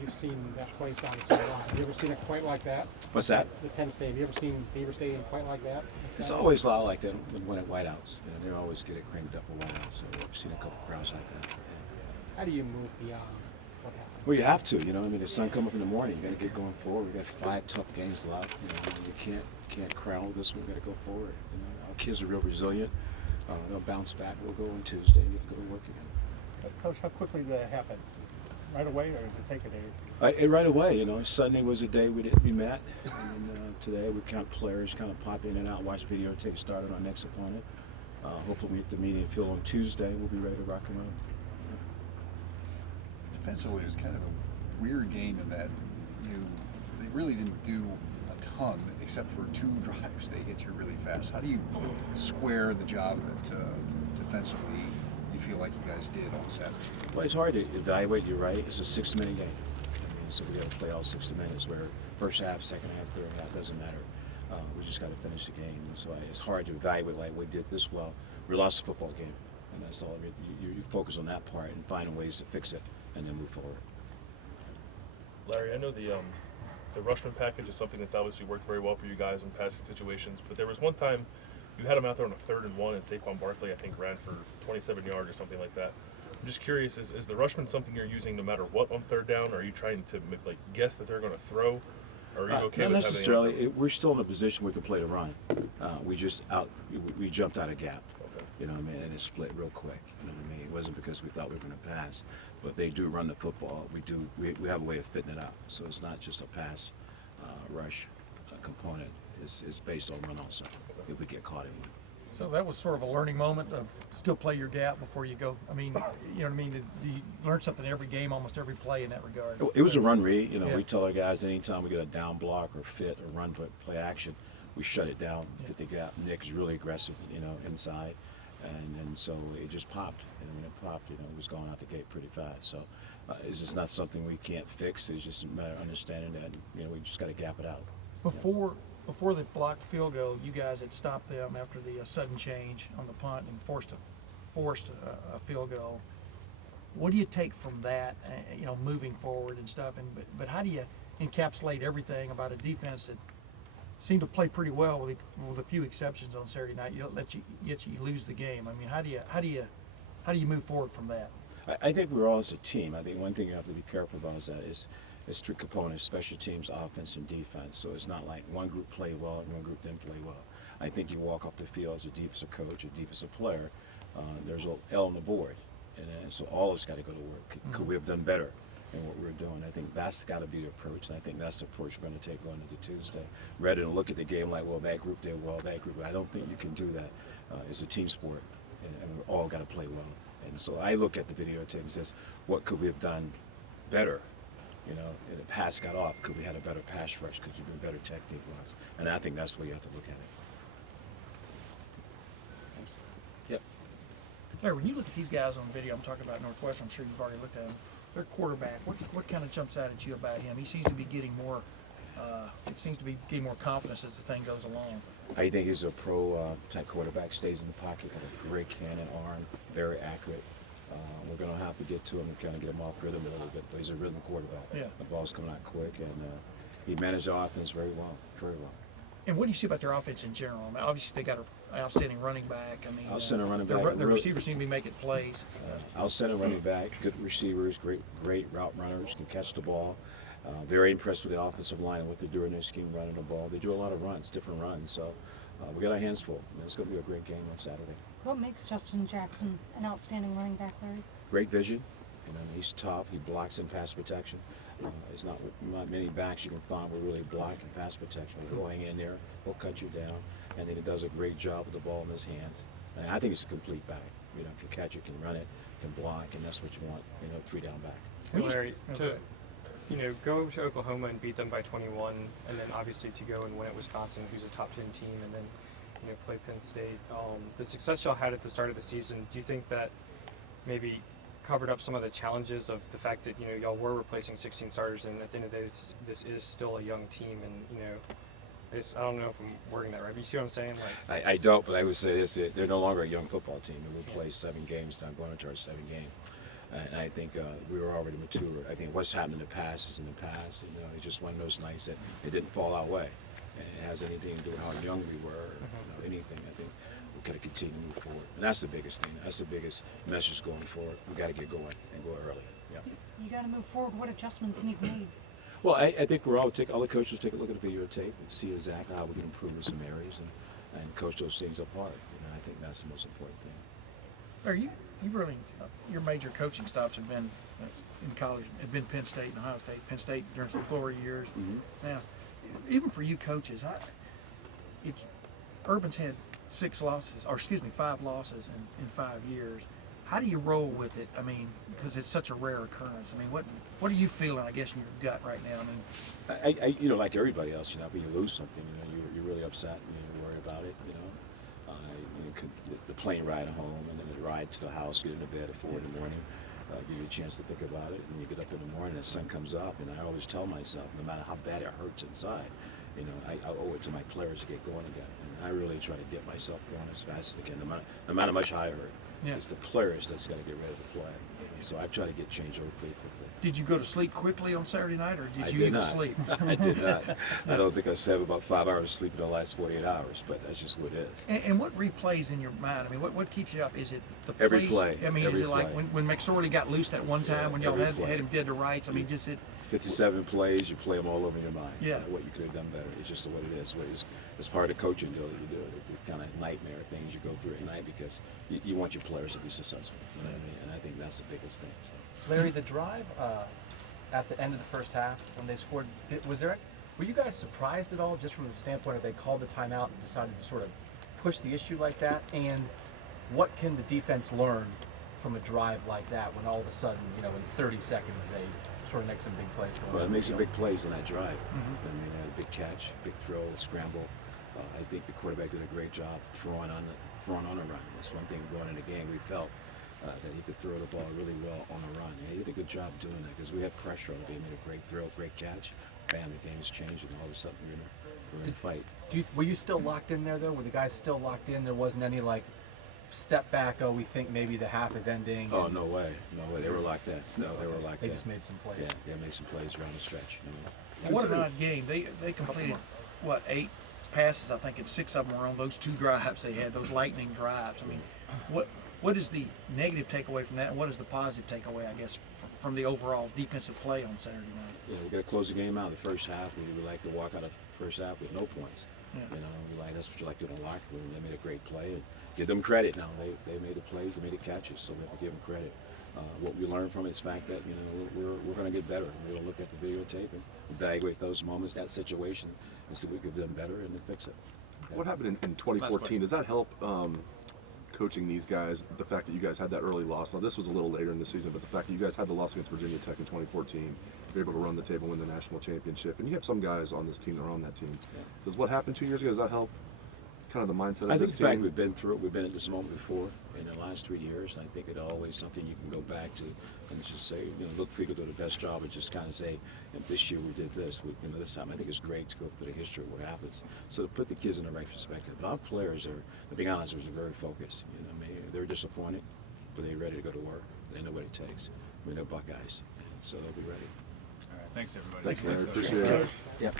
You've seen that place on so long. Have you ever seen it quite like that? What's that? The Penn State. Have you ever seen Beaver Stadium quite like that? It's always a lot like that when at whiteouts. They always get it cranked up at whiteouts. So I've seen a couple crowds like that. How do you move beyond what happened? Well, you have to. The sun come up in the morning. You got to get going forward. We got 5 tough games left. You can't crown this one. We got to go forward. Our kids are real resilient. They'll bounce back. We'll go on Tuesday and get to go to work again. Coach, how quickly did that happen? Right away, or does it take a day? Right away, Sunday was a day we met, and today we count players kind of pop in and out, watch videotape, start on our next opponent. Hopefully we hit the media field on Tuesday. We'll be ready to rock and roll. Defensively, it was kind of a weird game in that they really didn't do a ton except for 2 drives they hit you really fast. How do you square the job that defensively you feel like you guys did on Saturday? Well, it's hard to evaluate. You're right. It's a 60-minute game. So we got to play all 60 minutes. Where first half, second half, third half doesn't matter. We just got to finish the game. And so it's hard to evaluate like we did this well. We lost the football game, and that's all. You focus on that part and finding ways to fix it, and then move forward. Larry, I know the rushman package is something that's obviously worked very well for you guys in passing situations, but there was one time you had him out there on a 3rd and 1, and Saquon Barkley, I think, ran for 27 yards or something like that. I'm just curious, is the rushman something you're using no matter what on 3rd down, or are you trying to guess that they're going to throw, or are you okay not with necessarily. having We're still in a position we can play the run. We jumped out of gap. Okay. And it split real quick. It wasn't because we thought we were going to pass, but they do run the football. We have a way of fitting it up, so it's not just a pass rush component. It's based on run also. If we get caught in one. So that was sort of a learning moment of still play your gap before you go. I mean, you know what I mean? Do you learn something every game, almost every play in that regard? It was a run read. Yeah. We tell our guys anytime we get a down block or fit or run play action, we shut it down, fit the gap. Nick's really aggressive, inside. And so it just popped. And when it popped, it was going out the gate pretty fast. So it's just not something we can't fix. It's just a matter of understanding that, we just got to gap it out. Before the blocked field goal, you guys had stopped them after the sudden change on the punt and forced a field goal. What do you take from that, moving forward and stuff? But how do you encapsulate everything about a defense that seemed to play pretty well with a few exceptions on Saturday night? You lose the game. I mean, how do you move forward from that? I think we're all as a team. I think one thing you have to be careful about is 3 components: special teams, offense, and defense. So it's not like one group played well and one group didn't play well. I think you walk off the field as a defensive coach, a defensive player. There's an L on the board, and so all of us got to go to work. Could we have done better in what we were doing? I think that's got to be the approach, and I think that's the approach we're going to take going into Tuesday. Rather than look at the game like, well, that group did well, that group. I don't think you can do that. It's a team sport, and we all got to play well. And so I look at the videotape and says, what could we have done better? If the pass got off, could we have had a better pass rush? Could you do better technique wise? And I think that's the way you have to look at it. Yep. Larry, when you look at these guys on video, I'm talking about Northwestern, I'm sure you've already looked at them. Their quarterback, what kind of jumps out at you about him? He seems to be getting more, more confidence as the thing goes along. I think he's a pro type quarterback, stays in the pocket, got a great cannon arm, very accurate. We're going to have to get to him and kind of get him off rhythm a little bit, but he's a rhythm quarterback. Yeah. The ball's coming out quick, and he managed the offense very well, very well. And what do you see about their offense in general? I mean, obviously, they got an outstanding running back. I mean, Outstanding running back. The receivers seem to be making plays. Outstanding running back, good receivers, great route runners, can catch the ball. Very impressed with the offensive line and what they're doing in their scheme, running the ball. They do a lot of runs, different runs. So we got our hands full. It's going to be a great game on Saturday. What makes Justin Jackson an outstanding running back, Larry? Great vision. He's tough. He blocks in pass protection. There's not many backs you can find who really block in pass protection. He'll hang in there, he'll cut you down, and then he does a great job with the ball in his hands. And I think he's a complete back. Can catch it, can run it, can block, and that's what you want. 3-down back. Hey, Larry, to go to Oklahoma and beat them by 21, and then obviously to go and win at Wisconsin, who's a top 10 team, and then play Penn State. The success y'all had at the start of the season, do you think that maybe covered up some of the challenges of the fact that y'all were replacing 16 starters, and at the end of the day, this is still a young team, and I don't know if I'm wording that right, but you see what I'm saying? I don't, but I would say this: they're no longer a young football team. We'll play 7 games now, going into our 7th game. And I think we were already mature. I think what's happened in the past is in the past. You know, it's just one of those nights that it didn't fall our way. And it has anything to do with how young we were, or, anything. I think we got to continue to move forward. And that's the biggest thing. That's the biggest message going forward. We got to get going and go early. Yeah. You gotta move forward. What adjustments need made? Well, I think we're all the coaches take a look at the videotape and see exactly how we can improve in some areas and coach those things apart. You know, I think that's the most important thing. Are you really, your major coaching stops have been in college, have been Penn State and Ohio State. Penn State during some glory years. Now, even for you coaches, Urban's had 5 losses in 5 years. How do you roll with it? I mean, because it's such a rare occurrence. I mean, what are you feeling, I guess, in your gut right now? I mean, I you know, like everybody else, you know, when you lose something, you know, you're really upset and you worry about it, you know. The plane ride home and then the ride to the house, get into bed at 4 in the morning, give you a chance to think about it. And you get up in the morning, the sun comes up, and I always tell myself, no matter how bad it hurts inside, you know, I owe it to my players to get going again. And I really try to get myself going as fast as I can, no matter how much I hurt. Yeah. It's the players that's got to get ready to play. And so I try to get changed over pretty quickly. did you go to sleep quickly on Saturday night, or did I you did even not. sleep? I did not. I don't think I slept about 5 hours of sleep in the last 48 hours, but that's just what it is. And what replays in your mind? I mean, what keeps you up? Is it the Every plays? play, I mean, every is it like play. when McSorley got loose that one time when y'all every had play. him dead to rights? I mean, just it. 57 plays, you play them all over your mind. Yeah. What you could have done better. It's just what it is. It's part of the coaching deal that you do. The kind of nightmare things you go through at night because you want your players to be successful. You know what I mean? And I think that's the biggest thing. So. Larry, the drive at the end of the first half when they scored, were you guys surprised at all, just from the standpoint of they called the timeout and decided to sort of push the issue like that? And what can the defense learn from a drive like that when all of a sudden, you know, in 30 seconds they sort of make some big plays going Well, it on makes the some field? big plays in that drive. I mean, they had a big catch, big throw, scramble. I think the quarterback did a great job throwing on a run. That's one thing going in the game. We felt that he could throw the ball really well on a run. Yeah, he did a good job doing that because we had pressure on him. He made a great throw, great catch. Bam, the game's changed, and all of a sudden we're in a fight. Were you still locked in there though? Were the guys still locked in? There wasn't any like step back, oh, we think maybe the half is ending? Oh, no way. No way. They were locked in. No, they were locked They in. just made some plays. Yeah, they made some plays around the stretch. You know. What an odd game. They completed, what, 8 passes, I think, and 6 of them were on those 2 drives they had, those lightning drives. I mean, what is the negative takeaway from that, and what is the positive takeaway, I guess, from the overall defensive play on Saturday night? Yeah, we got to close the game out. The first half, we like to walk out of the first half with no points. Yeah. You know, that's what you like to do in the locker room. They made a great play, and give them credit. Now they made the plays, they made the catches, so we have to give them credit. What we learned from it is the fact that, you know, we're going to get better. We're going to look at the videotape and evaluate those moments, that situation, and see if we could have done better and then fix it. What happened in 2014? Does that help coaching these guys? The fact that you guys had that early loss. Now this was a little later in the season, but the fact that you guys had the loss against Virginia Tech in 2014, you were able to run the table, win the national championship, and you have some guys on this team that are on that team. Yeah. Does what happened 2 years ago, does that help kind of the mindset of I this think the fact team? we've been through it, we've been at this moment before in the last 3 years, and I think it's always something you can go back to and just say, you know, look, we could do the best job and just kind of say, and this year we did this, you know, this time. I think it's great to go through the history of what happens. So to put the kids in the right perspective. But our players are, to be honest, are very focused. You know, I mean, they're disappointed, but they're ready to go to work. They know what it takes. I mean, they're Buckeyes, and so they'll be ready. All right, thanks everybody. Thanks, Larry. Coach. Appreciate it. Yep.